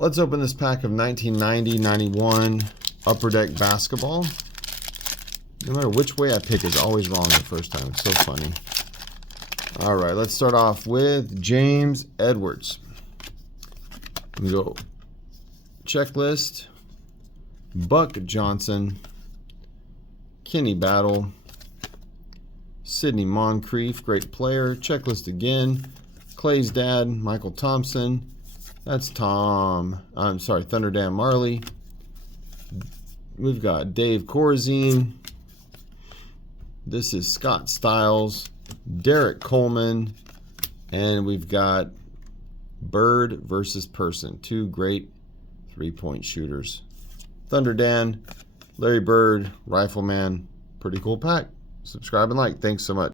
Let's open this pack of 1990-91 Upper Deck Basketball. No matter which way I pick, it's always wrong the first time. It's so funny. All right, let's start off with James Edwards. We go checklist. Buck Johnson, Kenny Battle, Sidney Moncrief, great player. Checklist again. Clay's dad, Michael Thompson. That's Thunder Dan Marley. We've got Dave Corzine. This is Scott Stiles, Derek Coleman, and we've got Bird versus Person. Two great three-point shooters. Thunder Dan, Larry Bird, Rifleman. Pretty cool pack. Subscribe and like. Thanks so much.